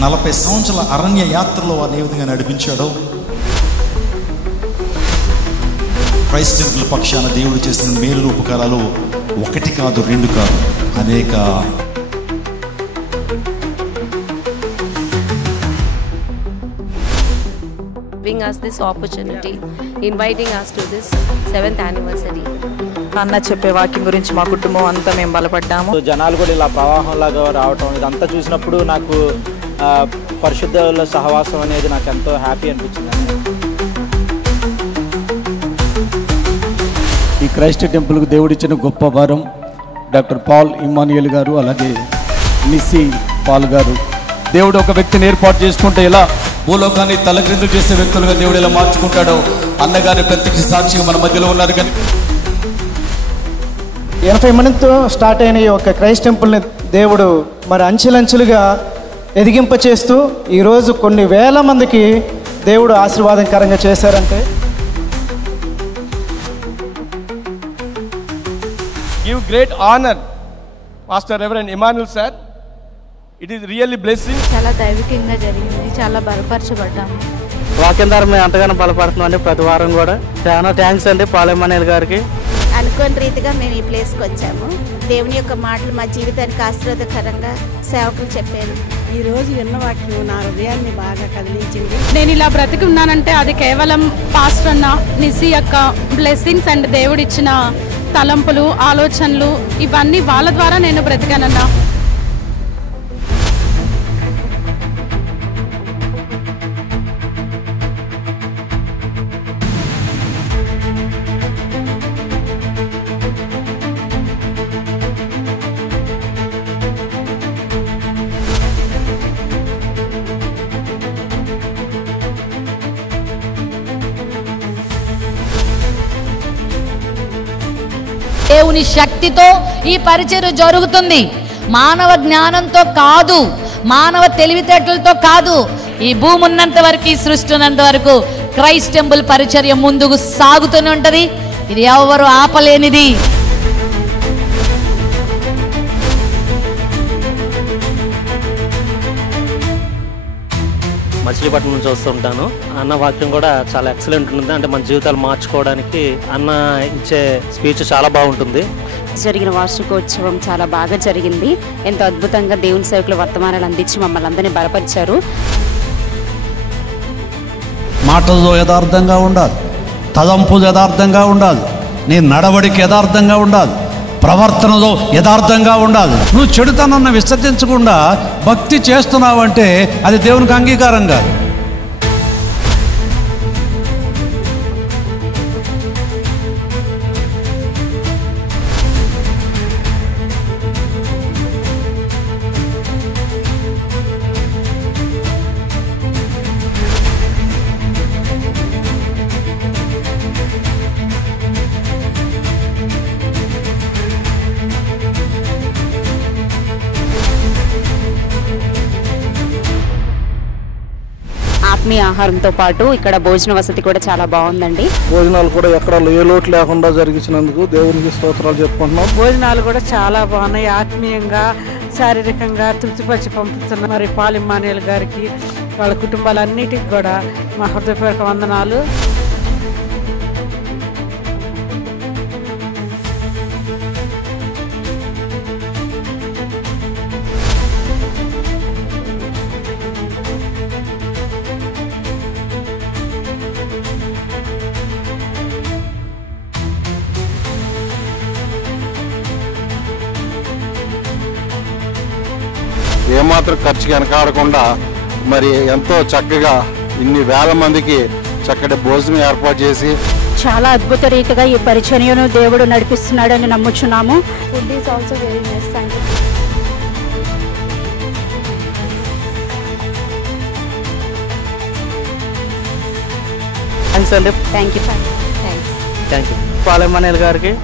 40 సంవత్సరాల అరణ్య యాత్రలో వారిని ఏ విధంగా నడిపించాడో, క్రైస్ట్ టెంపుల్ పక్షాన దేవుడు చేసిన మేలు ఉపకారాలు 1 కాదు 2 కాదు అనేక. Giving us this opportunity, inviting us to this 7th anniversary. అన్న చెప్పే వాక్యం గురించి మా కుటుంబం అంతా మేము బలపడ్డాము. జనాలు కూడా ఇలా ప్రవాహంలాగా రావటం ఇదంతా చూసినప్పుడు నాకు పరిశుద్ధుల సహవాసం అనేది నాకు ఎంతో హ్యాపీ అనిపించింది. ఈ క్రైస్ట్ టెంపుల్కు దేవుడిచ్చిన గొప్ప వరం డాక్టర్ పాల్ ఇమ్మాన్యుయల్ గారు, అలాగే నిస్సీ పాల్ గారు. దేవుడు ఒక వ్యక్తిని ఏర్పాటు చేసుకుంటే ఇలా భూలోకాన్ని తలక్రిందులు చేసే వ్యక్తులుగా దేవుడు ఎలా మార్చుకుంటాడో అన్నగారి ప్రత్యక్ష సాక్షిగా మన మధ్యలో ఉన్నారు. కానీ 80 మందితో స్టార్ట్ అయిన ఈ యొక్క క్రైస్ట్ టెంపుల్ని దేవుడు మరి అంచెలంచెలుగా ఎదిగింప చేస్తూ ఈరోజు కొన్ని వేల మందికి దేవుడు ఆశీర్వాదకరంగా చేశారంటే. Give great honor, Pastor Reverend Emmanuel sir. It is really blessing. చాలా దైవికంగా జరిగింది, చాలా బలపరచబడ్డాము. వాక్యం ద్వారా మేము ఎంతగానో బలపడుతున్నాం అండి. ప్రతి వారం కూడా చాలా థ్యాంక్స్ అండి పాల్ ఇమ్మాన్యుయల్ గారికి. అనుకోని రీతిగా మేము ఈ ప్లేస్కి వచ్చాము. దేవుని యొక్క మాటలు మా జీవితానికి ఆశీర్వాదకరంగా సేవకులు చెప్పారు. ఈ రోజు విన్న వాక్యం నా హృదయాన్ని బాగా కదిలించింది. నేను ఇలా బ్రతికి ఉన్నానంటే అది కేవలం పాస్టర్ అన్న నిస్సీ యొక్క బ్లెస్సింగ్స్ అండ్ దేవుడిచ్చిన తలంపులు, ఆలోచనలు, ఇవన్నీ వాళ్ళ ద్వారా నేను బ్రతికానన్నా. దేవుని శక్తితో ఈ పరిచర్య జరుగుతుంది. మానవ జ్ఞానంతో కాదు, మానవ తెలివితేటలతో కాదు. ఈ భూమి ఉన్నంత వరకు, ఈ సృష్టి ఉన్నంత వరకు క్రైస్ట్ టెంపుల్ పరిచర్య ముందుకు సాగుతూనే ఉంటుంది. ఇది ఎవరు ఆపలేనిది. మచిలీపట్నం నుంచి వస్తుంటాను. అన్న వాక్యం కూడా చాలా ఎక్సలెంట్ ఉంటుంది. అంటే మన జీవితాలు మార్చుకోవడానికి అన్న ఇచ్చే స్పీచ్ చాలా బాగుంటుంది. జరిగిన వార్షికోత్సవం చాలా బాగా జరిగింది. ఎంతో అద్భుతంగా దేవుని సేవకులు వర్తమానాలు అందించి మమ్మల్ని అందరినీ బలపరిచారు. మాటల్లో యథార్థంగా ఉండాలి, తలంపు యథార్థంగా ఉండాలి, నీ నడవడికి యథార్థంగా ఉండాలి, ప్రవర్తనలో యథార్థంగా ఉండాలి. నువ్వు చెడుతనాన్ని విసర్జించకుండా భక్తి చేస్తున్నావంటే అది దేవునికి అంగీకారం కాదు. ఆత్మీయ ఆహారంతో పాటు ఇక్కడ భోజన వసతి కూడా చాలా బాగుందండి. భోజనాలు కూడా ఎక్కడ ఏ లోటు లేకుండా జరిగించినందుకు దేవునికి స్తోత్రాలు చెప్పుకుంటున్నాం. భోజనాలు కూడా చాలా బాగున్నాయి. ఆత్మీయంగా, శారీరకంగా తృప్తిపరిచి పంపుతున్న మరి పాల్ ఇమ్మాన్యుయల్ గారికి, వాళ్ళ కుటుంబాలన్నిటికి కూడా మా హృదయపూర్వక వందనాలు. ఏమాత్రం ఖర్చు వెనకాడకుండా మరి ఎంతో చక్కగా ఇన్ని వేల మందికి చక్కటి భోజనం ఏర్పాటు చేసి చాలా అద్భుత రీతిగా ఈ పరిచర్యను దేవుడు నడిపిస్తున్నాడని నమ్ముచున్నాము. Food is also very nice. Thank you. Thanks అండి. Thank you. Thank you Paul Emmanuel గారికి.